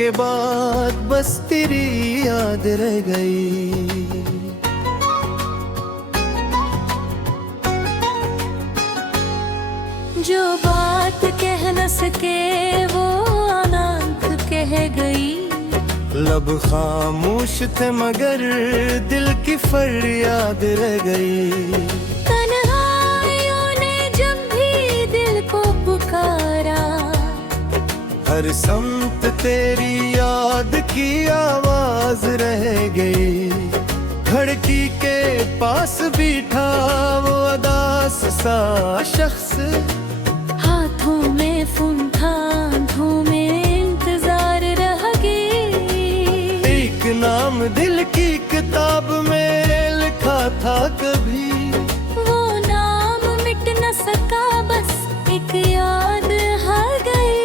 के बाद बस तेरी याद रह गई। जो बात कह न सके वो अनंत कह गई। लब खामोश थे मगर दिल की फरियाद रह गई। तन्हाइयों ने जब भी दिल को पुकारा, हर समत तेरी याद की आवाज रह गई। खिड़की के पास बैठा वो अदास सा शख्स, हाथों में फोन था, आंखों में इंतजार रह गई। एक नाम दिल की किताब में लिखा था कभी, वो नाम मिट न सका, बस एक याद आ गई।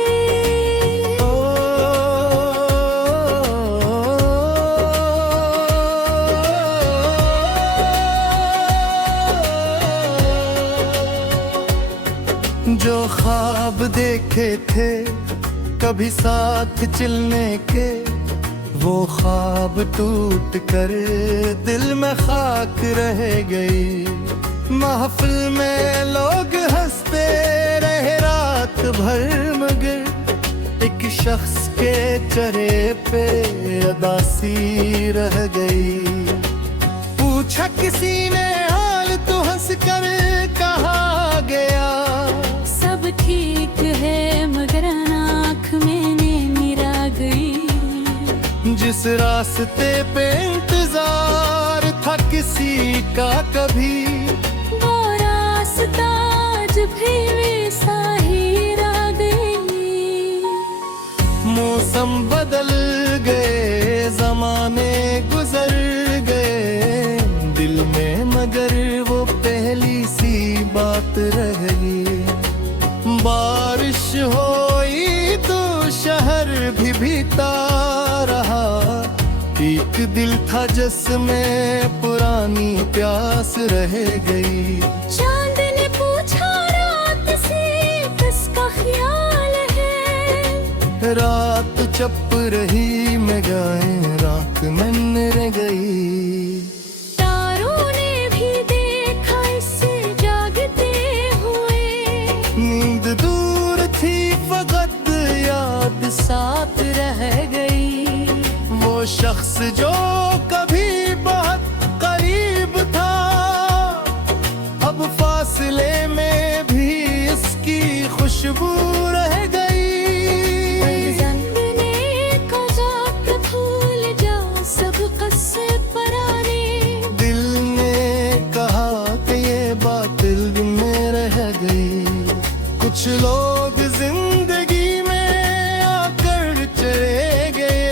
जो ख्वाब देखे थे कभी साथ चलने के, वो ख्वाब टूट कर दिल में खाक रह गई। महफिल में लोग हंसते रहे रात भर, मगर एक शख्स के चेहरे पे उदासी रह गई। पूछा किसी ने हाल तो हंस कर कहा गया, सब ठीक है मगर आँख में नींद आ गई। जिस रास्ते पे इंतजार था किसी का कभी, वो रास्ता आज भी वैसा ही रह गई। मौसम बदल गए, जमाने गुजर गए, दिल में मगर वो पहली सी बात रह गई। बारिश होई तो शहर भी भीता रहा, एक दिल था जिसमें पुरानी प्यास रह गई। चांद ने पूछा रात से किसका ख्याल है, रात चप रही मैं गाए रात मन रह गई। तारों ने भी देखा इससे जागते हुए, नींद दूर थी फकत याद साथ रह गई। वो शख्स जो कभी बहुत करीब था, अब फासले में भी इसकी खुशबू रह गई। ज़ंग ने कहा कि भूल जा सब क़स्से पुराने, दिल ने कहा कि ये बात दिल में रह गई। कुछ लोग जिंदगी में आकर चले गए,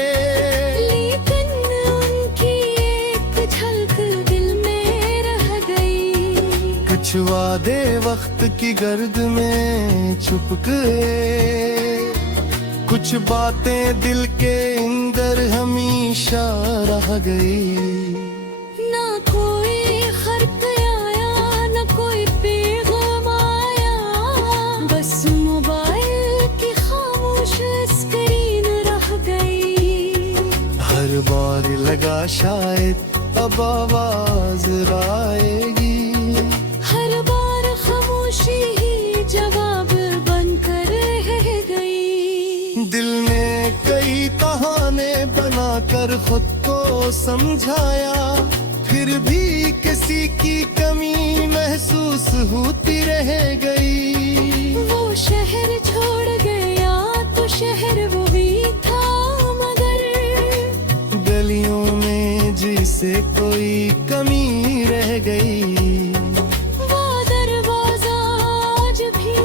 लेकिन उनकी एक झलक दिल में रह गई। कुछ वादे वक्त की गर्द में छुप गए, कुछ बातें दिल के अंदर हमेशा रह गई। ना कोई खर्च आया, ना कोई पैगाम आया, बस मोबाइल की खामोश स्क्रीन रह गई। हर बार लगा शायद अब आवाज आएगी, हर बार खामोशी ही जवाब बनकर रह गई। दिल ने कई बहाने बनाकर खुद को समझाया, फिर भी किसी की कमी महसूस होती रह गई। वो शहर छोड़ गया तो शहर वो भी था, मगर गलियों में जिसे कोई कमी रह गई। वो दरवाजा आज भी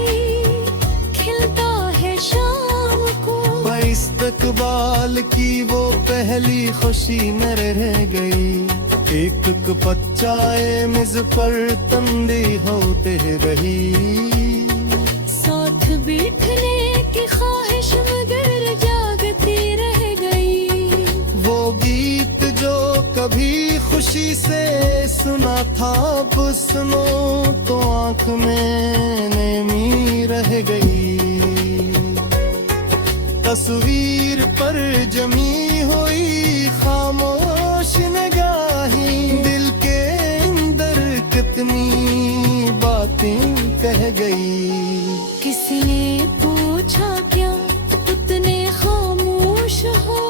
खिलता है शाम को, इस्तकबाल की वो पहली खुशी न रह गई। एक कच्चाए मिज पर तंदी होते रही, साथ बैठने की ख्वाहिश मगर जागती रह गई। वो गीत जो कभी खुशी से सुना था, अब सुनो तो आँख में नमी रह गई। तस्वीर पर जमी हुई खामोश निगाहें, दिल के अंदर कितनी बातें कह गई। किसी ने पूछा क्या उतने खामोश हो,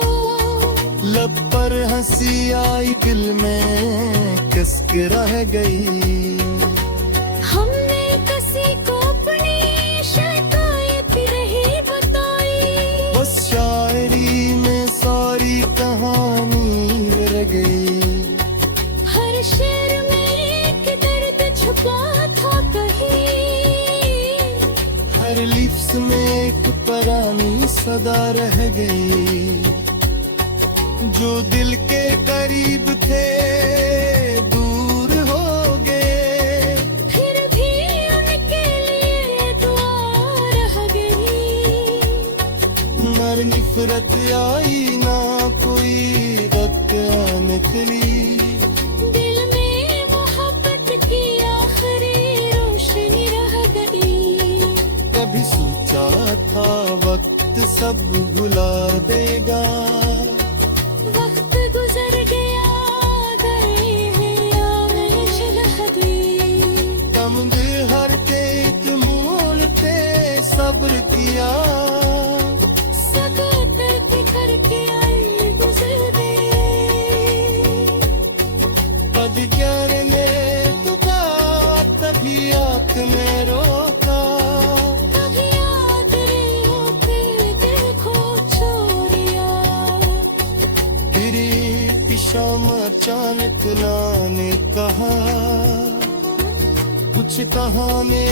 लब पर हंसी आई दिल में कस के रह गई। हमने किसी को अपनी शिकायत नहीं बताई, बस शायरी में सारी कहानी रह गई। हर शेर में एक दर्द छुपा था कहीं, हर लिफ्स में एक पुरानी सदा रह गई। जो दिल के करीब थे दूर हो गए, फिर भी उनके लिए दुआ रह गई। मर नफरत आई ना कोई रत निकली, दिल में मोहब्बत की आखिरी रोशनी रह गई। कभी सोचा था वक्त सब भुला देगा, वक्त गुजर गया, गए हैं आज लहदी। तमद हर के तुमूल थे सब्र किया, सकात करके आए गुजरे। पद ने तुका तभी आंख में रोका, तभी याद रे होके देखो छोरिया। फिर शाम अचानक ने कहा कुछ कहानी